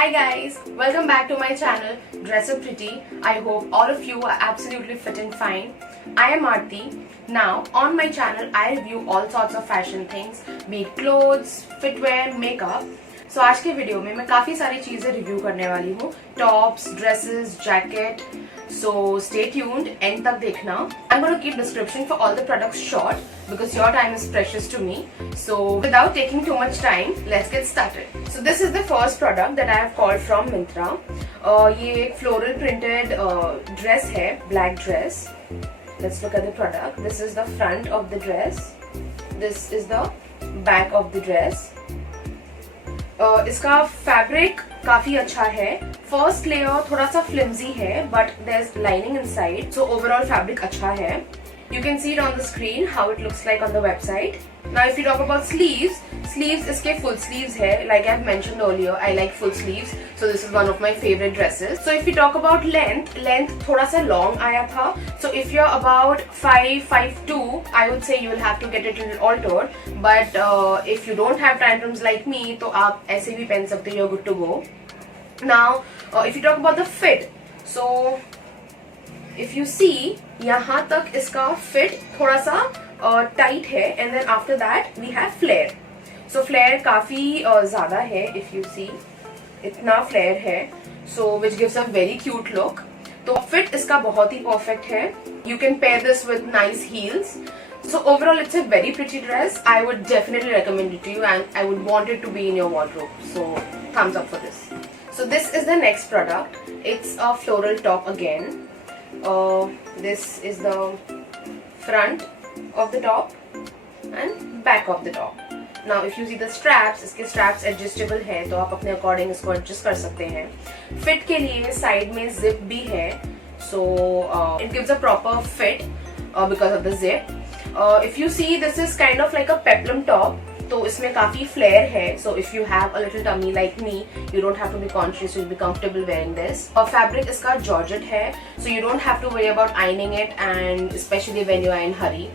Hi guys, welcome back to my channel Dress Up Pretty. I hope all of you are absolutely fit and fine. I am Aarti. Now on my channel I review all sorts of fashion things, be it clothes, footwear, makeup. So आज के video में मैं काफ़ी सारी चीज़ें review करने वाली हूँ, tops, dresses, jacket. So stay tuned, end तक देखना. I'm going to keep description for all the products short because your time is precious to me. So without taking too much time, let's get started. So this is the first product that I have called from Myntra. ये एक floral printed dress है, black dress. Let's look at the product. This is the front of the dress. This is the back of the dress. इसका fabric काफी अच्छा है. First layer थोड़ा सा flimsy है but there is lining inside, so overall fabric अच्छा है. You can see it on the screen how it looks like on the website. Now if you talk about sleeves इसके full sleeves है. Like I've mentioned earlier, I like full sleeves, so this is one of my favorite dresses. So if you talk about length थोड़ा सा long आया था. So if you're about 5'2", I would say you will have to get it a little altered. But if you don't have tantrums like me, तो आप ऐसे भी पहन सकते हो, you're good to go. Now if you talk about the fit, so if you see यहाँ तक इसका फिट थोड़ा सा टाइट है and then after that we have flare. So flare काफी ज्यादा है. इफ यू सी इतना फ्लेयर है, so which gives a very cute look. तो फिट इसका बहुत ही परफेक्ट है. You can pair this with nice heels. So overall it's a very pretty dress. I would definitely recommend it to you and I would want it to be in your wardrobe. So thumbs up for this. So this is the next product. It's a floral top again. This is the front of the top and back of the top. Now if you see the straps, इसके straps adjustable है तो आप अपने according इसको adjust कर सकते हैं. Fit के लिए side में zip भी है, so it gives a proper fit because of the zip. If you see, this is kind of like a peplum top. तो इसमें काफी फ्लेयर है. So if you have a little tummy like me, you don't have to be conscious. You'll be comfortable wearing this. और fabric इसका georgette है, so you don't have to worry about ironing it, and especially when you are in hurry.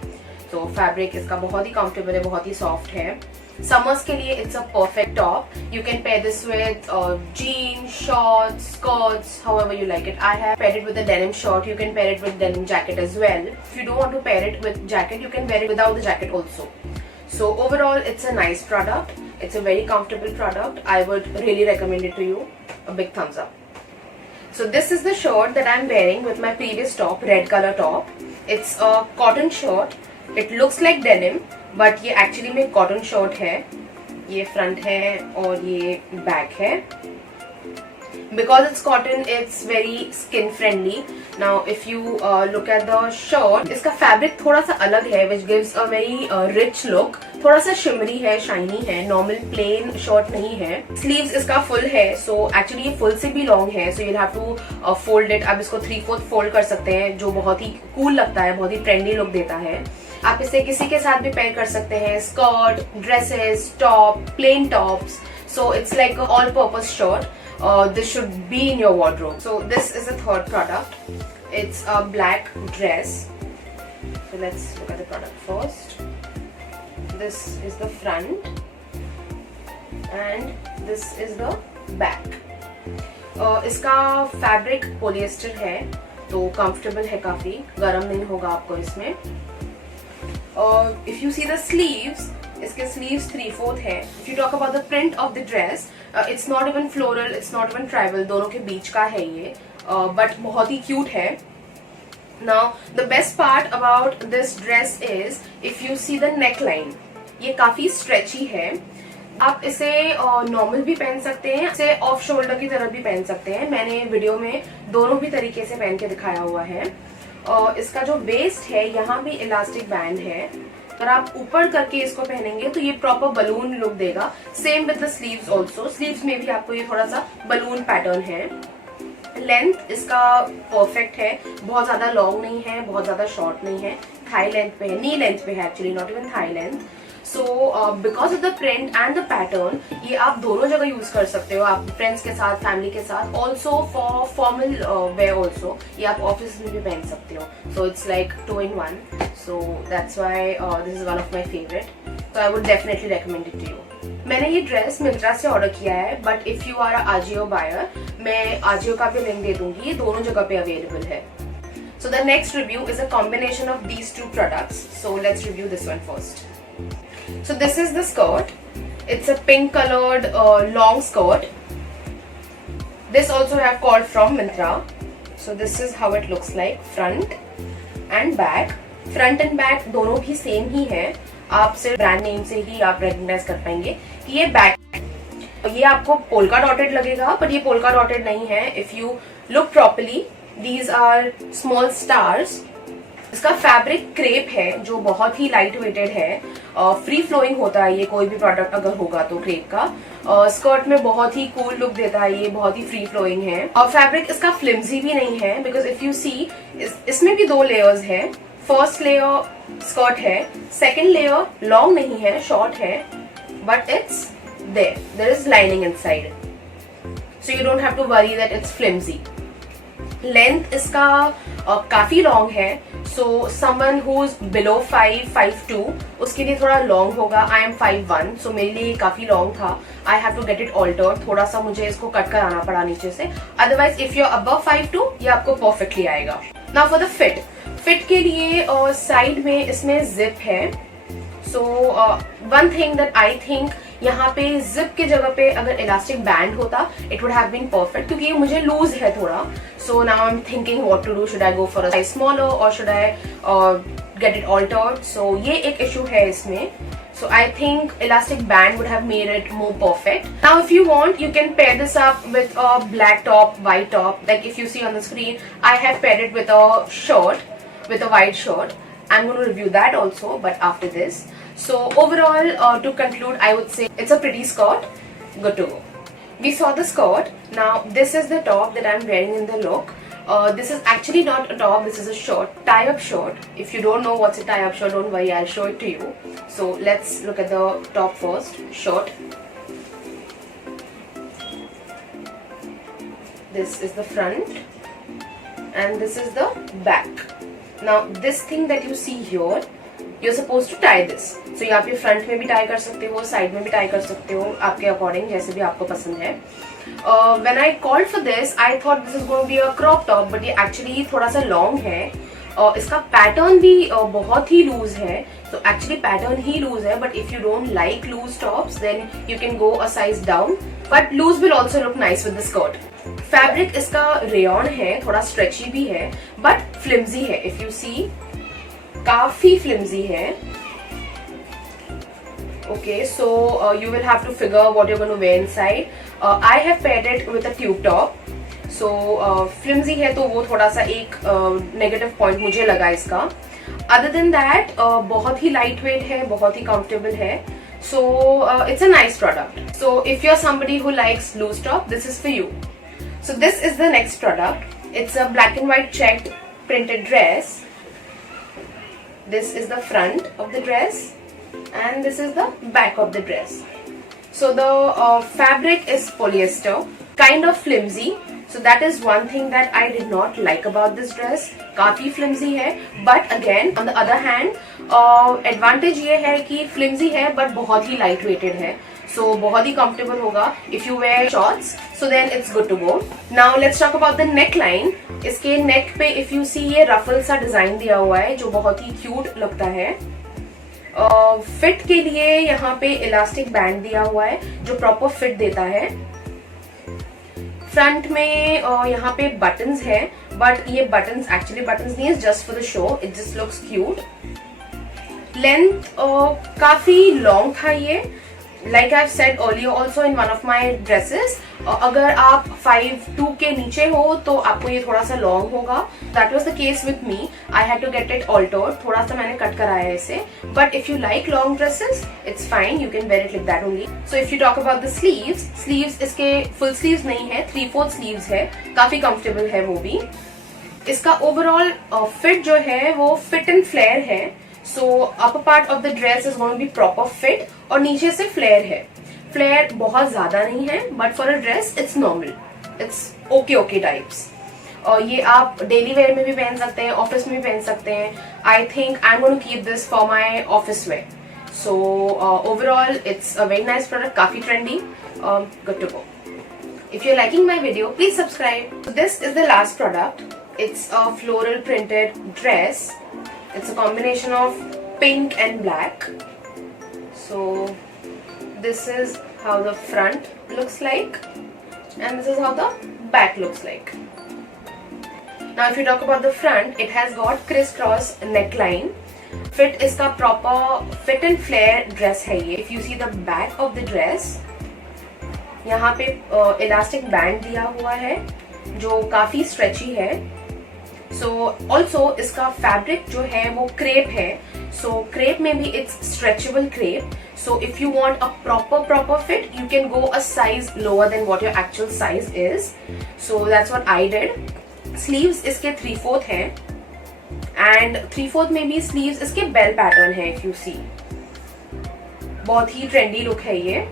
तो fabric इसका बहुत ही comfortable है, बहुत ही soft है. Summers के लिए it's a perfect top. You can pair this with jeans, shorts, skirts, however you like it. I have paired it with a denim short. You can pair it with denim jacket as well. If you don't want to pair it with jacket, you can wear it without the jacket also. So overall it's a nice product. It's a very comfortable product. I would really recommend it to you. A big thumbs up. So this is the shirt that I'm wearing with my previous top, red color top. It's a cotton shirt. It looks like denim, but ये actually में cotton shirt है. ये front है और ये back है. Because it's cotton, it's very skin friendly. Now if you look at the shirt, इसका fabric थोड़ा सा अलग है, which gives a very rich look. थोड़ा सा shimmery है, shiny है, normal plain shirt नहीं है. Sleeves इसका full है, so actually ये full से भी long है, so you'll have to fold it. आप इसको 3/4 fold कर सकते हैं, जो बहुत ही cool लगता है, बहुत ही trendy look देता है. आप इसे किसी के साथ भी पेयर कर सकते हैं. Skirt, dresses, top, plain tops. So it's like a all-purpose shirt. This should be in your wardrobe. So this is the third product. It's a black dress. So let's look at the product first. This is the front and this is the back. इसका fabric polyester है तो comfortable है, काफी गर्म नहीं होगा आपको इसमें. If you see the sleeves, इसके sleeves 3/4 है. If you talk about the print of the dress, it's not even floral, it's not even tribal, दोनों के बीच का है ये, but बहुत ही cute है. Now the best part about this dress is if you see the neckline, ये काफी stretchy है. आप इसे नॉर्मल भी पहन सकते हैं, इसे ऑफ शोल्डर की तरह भी पहन सकते हैं. मैंने वीडियो में दोनों भी तरीके से पहन के दिखाया हुआ है. इसका जो वेस्ट है यहाँ भी इलास्टिक बैंड है. अगर आप ऊपर करके इसको पहनेंगे तो ये प्रॉपर बलून लुक देगा. Same with the sleeves also. Sleeves में भी आपको ये थोड़ा सा बलून पैटर्न है. लेंथ इसका परफेक्ट है, बहुत ज्यादा लॉन्ग नहीं है, बहुत ज्यादा शॉर्ट नहीं है. थाई लेंथ पे है, नी लेंथ पे है actually, not even thigh length. So because of the print and the pattern ये आप दोनों जगह यूज कर सकते हो. आप फ्रेंड्स के साथ, फैमिली के साथ, also for formal were also. ये आप ऑफिस में भी पहन सकते हो. So it's like 2 in 1. So that's why this is one of my favorite. So I would definitely recommend it to you. मैंने ये ड्रेस मिंत्रा से ऑर्डर किया है, but if you are Ajio buyer, मैं आजियो का भी लिंक दे दूंगी, ये दोनों जगह पे अवेलेबल है. So the next review is a combination of these two products. So let's review this one first. So this is the skirt. It's a pink colored long skirt. This also I have called from Myntra. So this is how it looks like, front and back. Front and back दोनों भी same ही है. आप सिर्फ brand name से ही आप recognise कर पाएंगे कि ये बैक. ये आपको पोल्का डॉटेड लगेगा, पर ये पोल्का डॉटेड नहीं है. If you look properly, these are small stars. इसका फैब्रिक क्रेप है जो बहुत ही लाइट वेटेड है. फ्री फ्लोइंग होता है ये, कोई भी प्रोडक्ट अगर होगा तो क्रेप का. स्कर्ट में बहुत ही कूल लुक देता है, ये बहुत ही फ्री फ्लोइंग है. और फैब्रिक इसका फ्लिम्जी भी नहीं है, बिकॉज इफ यू सी इसमें भी 2 लेयर्स है. फर्स्ट लेयर स्कर्ट है, सेकेंड लेयर लॉन्ग नहीं है, शॉर्ट है, but it's there is lining inside, so you don't have to worry that it's flimsy. Length इसका काफी लॉन्ग है, so someone who is below 5'2" उसके लिए थोड़ा लॉन्ग होगा. आई एम 5'1", सो मेरे लिए काफी लॉन्ग था. I have to get it altered, थोड़ा सा मुझे इसको कट कराना पड़ा नीचे से. अदरवाइज इफ यू अबव 5'2" ये आपको परफेक्टली आएगा. Now for the fit. Fit के लिए साइड में इसमें जिप है. So one thing that I think, यहाँ पे जिप के जगह पे अगर इलास्टिक बैंड होता it would have been perfect, क्योंकि ये मुझे लूज है थोड़ा. So now I am thinking what to do. Should I go for a size smaller और should I get it altered. So ये एक इशू है इसमें. So I think elastic band would have made it more perfect. Now if you want, you can pair this up with a black top, white top. Like if you see on the screen, I have paired it with a shirt, with a white shirt. I'm going to review that also, but after this. So overall, to conclude, I would say it's a pretty skirt. Good to go. We saw the skirt. Now this is the top that I'm wearing in the look. This is actually not a top, this is a shirt, tie-up shirt. If you don't know what's a tie-up shirt, don't worry, I'll show it to you. So let's look at the top first. Shirt. This is the front and this is the back. Now this thing that you see here, you're supposed to tie this. So यहाँ पे front में भी tie कर सकते हो, side में भी tie कर सकते हो, आपके अकॉर्डिंग, जैसे भी आपको पसंद है. When I called for this, I thought this is going to be a crop top, but ये actually थोड़ा सा लॉन्ग है. इसका पैटर्न भी बहुत ही लूज है. So actually पैटर्न ही लूज है, but if you don't like loose tops, then you can go a size down. But loose will also look nice with the skirt. Fabric इसका rayon है, थोड़ा stretchy भी है, but flimsy है. If you सी, काफी flimsy है. Okay, so you will have to figure what you're going to wear inside. I have paired it with a tube top. So flimsy है तो वो थोड़ा सा एक negative point मुझे लगा इसका. Other than that, बहुत ही lightweight है, बहुत ही comfortable है. So it's a nice product. So if you're somebody who likes loose top, this is for you. So this is the next product. It's a black and white checked printed dress. This is the front of the dress. And this is the back of the dress. So the fabric is polyester, kind of flimsy. So that is one thing that I did not like about this dress. काफी flimsy है, but again on the other hand, advantage ये है कि flimsy है but बहुत ही light weighted है. So बहुत ही comfortable होगा. If you wear shorts, so then it's good to go. Now let's talk about the neckline. इसके neck पे if you see ये ruffle सा design दिया हुआ है जो बहुत ही cute लगता है. फिट के लिए यहाँ पे इलास्टिक बैंड दिया हुआ है जो प्रॉपर फिट देता है. फ्रंट में यहाँ पे बटन्स है, बट ये बटन्स एक्चुअली बटन्स नहीं है, just for the show. It just looks cute. Length काफी लॉन्ग था ये. Like I've said earlier also in one of my dresses, अगर आप 5'2" के नीचे हो तो आपको ये थोड़ा सा लॉन्ग होगा. That was the case with me. I had to get it altered. थोड़ा सा मैंने कट कराया है इसे. But if you like long dresses, it's fine. You can wear it like that only. So if you talk about the sleeves, sleeves इसके full sleeves नहीं है, 3/4 sleeves है. काफी comfortable है वो भी. इसका overall fit जो है वो fit and flare है. So upper part of the dress is going to be proper fit और नीचे से फ्लेयर है. फ्लेयर बहुत ज्यादा नहीं है, but for a dress it's normal. It's okay types. और ये आप डेली वेयर में भी पहन सकते हैं, ऑफिस में भी पहन सकते हैं. I think I am going to keep this for my office wear. So overall it's a very nice product, काफी trendy, good to go. If you're liking my video, please subscribe. So this is the last product. It's a floral printed dress. It's a combination of pink and black. So this is how the front looks like and this is how the back looks like. Now if you talk about the front, it has got crisscross neckline. Fit इसका proper fit and flare dress है ये. If you see the back of the dress, यहाँ पे elastic band दिया हुआ है जो काफी stretchy है. So also इसका fabric जो है वो crepe है. So crepe में भी it's stretchable crepe. So if you want a proper fit, you can go a size lower than what your actual size is. So that's what I did. Sleeves इसके 3/4 हैं and 3/4 में भी sleeves इसके bell pattern है. If you see, बहुत ही trendy look है ये.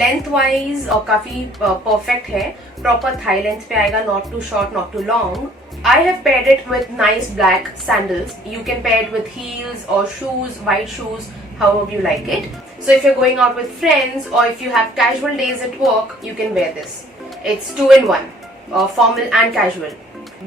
Length wise और काफी perfect है. Proper thigh length पे आएगा, not too short, not too long. I have paired it with nice black sandals. You can pair it with heels or shoes, white shoes, however you like it. So if you're going out with friends or if you have casual days at work, you can wear this. It's 2-in-1, formal and casual.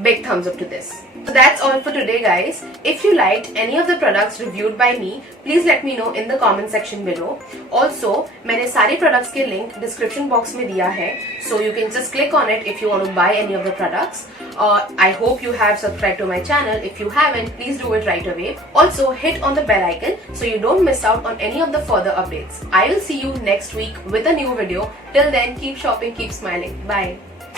Big thumbs up to this. So that's all for today, guys. If you liked any of the products reviewed by me, please let me know in the comment section below. Also, मैंने सारे products के link description box में दिया है, so you can just click on it if you want to buy any of the products. I hope you have subscribed to my channel. If you haven't, please do it right away. Also, hit on the bell icon so you don't miss out on any of the further updates. I will see you next week with a new video. Till then, keep shopping, keep smiling. Bye.